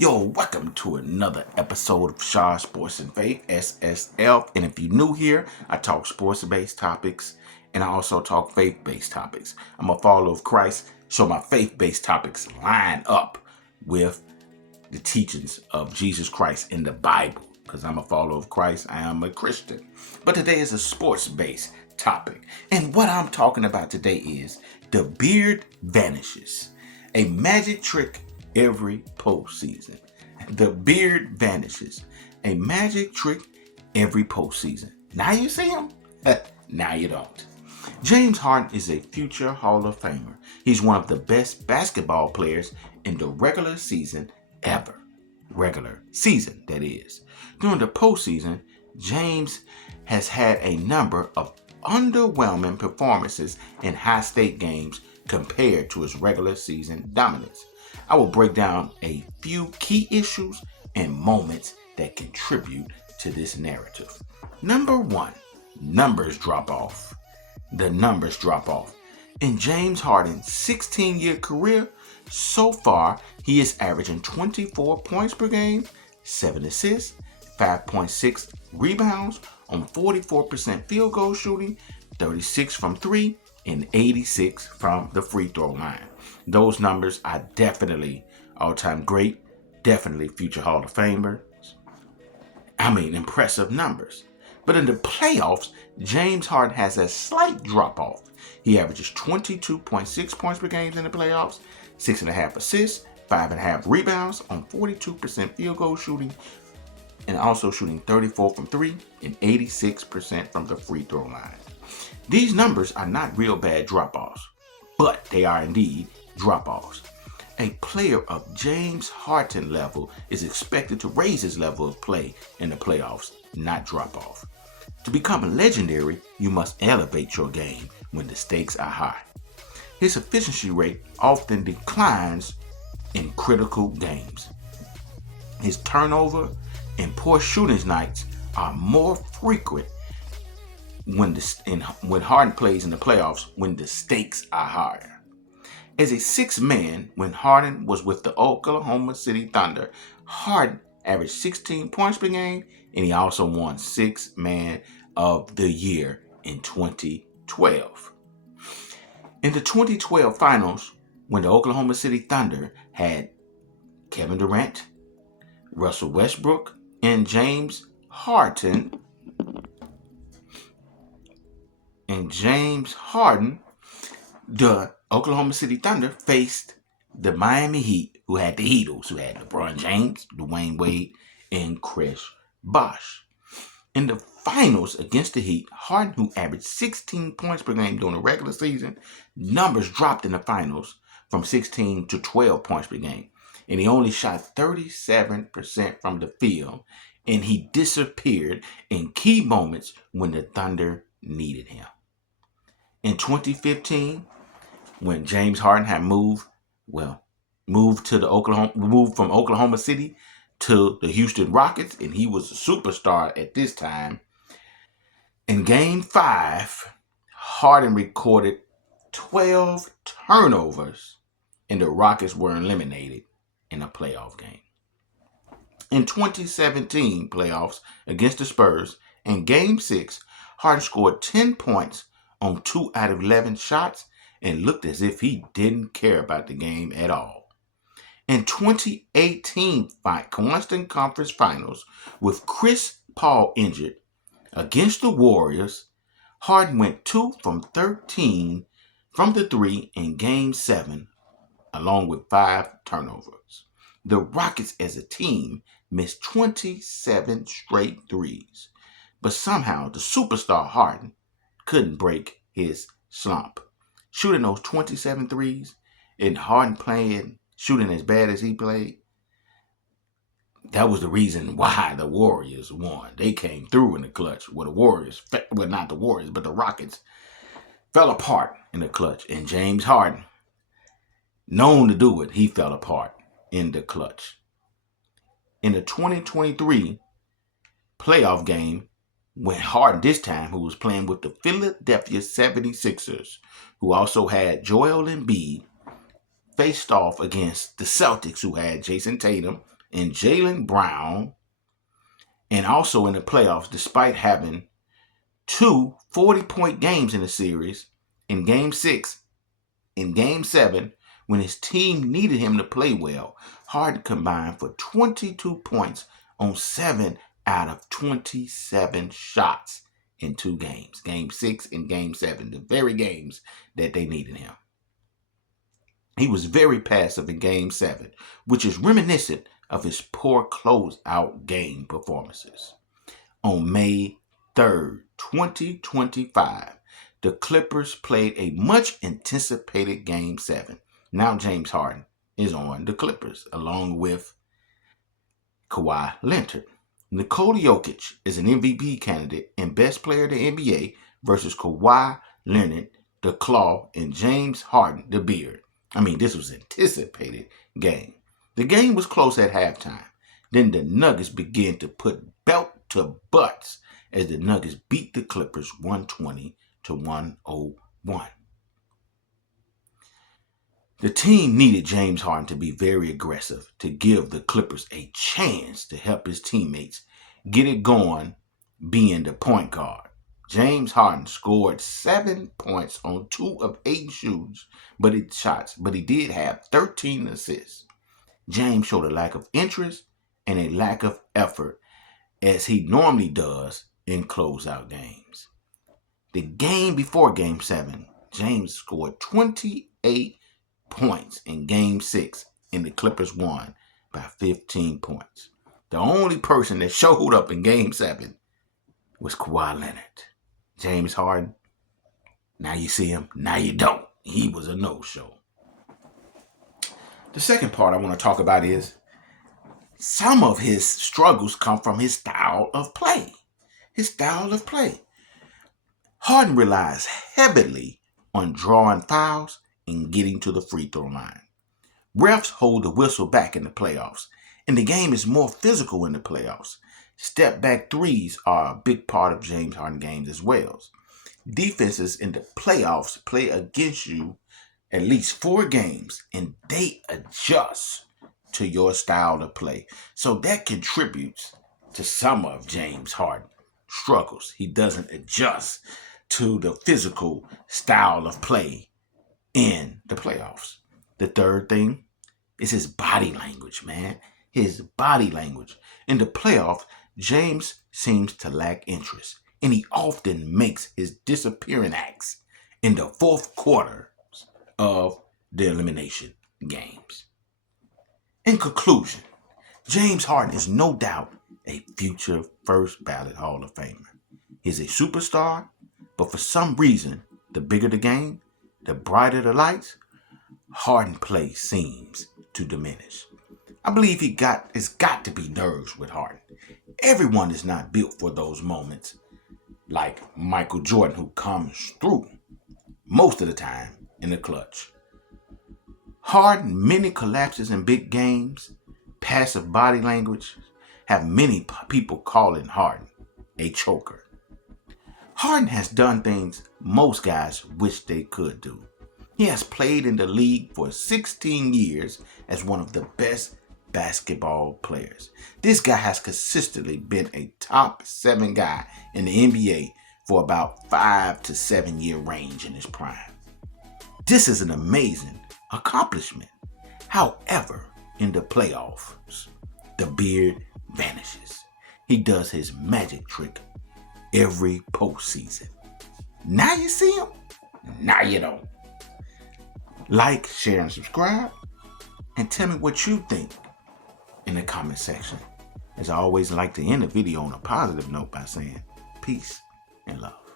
Yo, welcome to another episode of Shaw Sports and Faith, SSF. And if you're new here, I talk sports-based topics and I also talk faith-based topics. I'm a follower of Christ, so my faith-based topics line up with the teachings of Jesus Christ in the Bible. Because I'm a follower of Christ, I am a Christian. But today is a sports-based topic. And what I'm talking about today is the beard vanishes. A magic trick every postseason. The beard vanishes. A magic trick every postseason. Now you see him, now you don't. James Harden is a future Hall of Famer. He's one of the best basketball players in the regular season ever. Regular season, that is. During the postseason, James has had a number of underwhelming performances in high-stake games compared to his regular season dominance. I will break down a few key issues and moments that contribute to this narrative. Number one, numbers drop off. The numbers drop off. In James Harden's 16-year career, so far, he is averaging 24 points per game, 7 assists, 5.6 rebounds on 44% field goal shooting, 36 from 3, and 86 from the free throw line. Those numbers are definitely all-time great, definitely future Hall of Famers. Impressive numbers. But in the playoffs, James Harden has a slight drop-off. He averages 22.6 points per game in the playoffs, 6.5 assists, 5.5 rebounds on 42% field goal shooting, and also shooting 34 from 3 and 86% from the free throw line. These numbers are not real bad drop-offs, but they are indeed drop-offs. A player of James Harden level is expected to raise his level of play in the playoffs, not drop off. To become legendary, you must elevate your game when the stakes are high. His efficiency rate often declines in critical games. His turnover and poor shooting nights are more frequent when Harden plays in the playoffs when the stakes are higher. As a sixth man, when Harden was with the Oklahoma City Thunder, Harden averaged 16 points per game, and he also won Sixth Man of the Year in 2012. In the 2012 finals, when the Oklahoma City Thunder had Kevin Durant, Russell Westbrook, and James Harden, the Oklahoma City Thunder faced the Miami Heat, who had the Heatles, who had LeBron James, Dwayne Wade, and Chris Bosh. In the finals against the Heat, Harden, who averaged 16 points per game during the regular season, numbers dropped in the finals from 16 to 12 points per game. And he only shot 37% from the field, and he disappeared in key moments when the Thunder needed him. In 2015, when James Harden had moved from Oklahoma City to the Houston Rockets, and he was a superstar at this time. In Game 5, Harden recorded 12 turnovers, and the Rockets were eliminated in a playoff game. In 2017 playoffs against the Spurs, in Game 6, Harden scored 10 points on 2 out of 11 shots and looked as if he didn't care about the game at all. In 2018 Western Conference Finals, with Chris Paul injured against the Warriors, Harden went 2 from 13 from the 3 in Game 7, along with 5 turnovers. The Rockets as a team missed 27 straight threes, but somehow the superstar Harden couldn't break his slump. Shooting those 27 threes and Harden shooting as bad as he played, that was the reason why the Warriors won. They came through in the clutch. The Rockets fell apart in the clutch. And James Harden, known to do it, he fell apart in the clutch. In the 2023 playoff game, when Harden this time, who was playing with the Philadelphia 76ers, who also had Joel Embiid, faced off against the Celtics, who had Jason Tatum, and Jaylen Brown, and also in the playoffs, despite having two 40-point games in the series, in Game 6, in Game 7, when his team needed him to play well, Harden combined for 22 points on 7 out of 27 shots in 2 games. Game 6 and Game 7, the very games that they needed him. He was very passive in Game 7, which is reminiscent of his poor closeout game performances. On May 3rd, 2025, the Clippers played a much anticipated Game 7. Now James Harden is on the Clippers, along with Kawhi Leonard. Nikola Jokic is an MVP candidate and best player in the NBA versus Kawhi Leonard, the Claw, and James Harden, the Beard. This was an anticipated game. The game was close at halftime. Then the Nuggets began to put belt to butts as the Nuggets beat the Clippers 120-101. The team needed James Harden to be very aggressive to give the Clippers a chance to help his teammates get it going, being the point guard. James Harden scored 7 points on 2 of 8 shoots, but he did have 13 assists. James showed a lack of interest and a lack of effort, as he normally does in closeout games. The game before Game 7, James scored 28 points in Game 6, and the Clippers won by 15 points. The only person that showed up in Game 7 was Kawhi Leonard. James Harden, now you see him, now you don't. He was a no-show. The second part I want to talk about is some of his struggles come from his style of play. Harden relies heavily on drawing fouls and getting to the free throw line. Refs hold the whistle back in the playoffs, and the game is more physical in the playoffs. Step-back threes are a big part of James Harden games as well. Defenses in the playoffs play against you at least 4 games, and they adjust to your style of play. So that contributes to some of James Harden's struggles. He doesn't adjust to the physical style of play in the playoffs. The third thing is his body language, man. His body language. In the playoffs, James seems to lack interest, and he often makes his disappearing acts in the fourth quarter of the elimination games. In conclusion, James Harden is no doubt a future first ballot Hall of Famer. He's a superstar, but for some reason, the bigger the game, the brighter the lights, Harden play seems to diminish. I believe it's got to be nerves with Harden. Everyone is not built for those moments like Michael Jordan, who comes through most of the time in the clutch. Harden, many collapses in big games, passive body language, have many people calling Harden a choker. Harden has done things most guys wish they could do. He has played in the league for 16 years as one of the best basketball players. This guy has consistently been a top 7 guy in the NBA for about 5 to 7 year range in his prime. This is an amazing accomplishment. However, in the playoffs, the beard vanishes. He does his magic trick every postseason. Now you see him, now you don't. Like, share, and subscribe, and tell me what you think in the comment section. As I always like to end the video on a positive note by saying peace and love.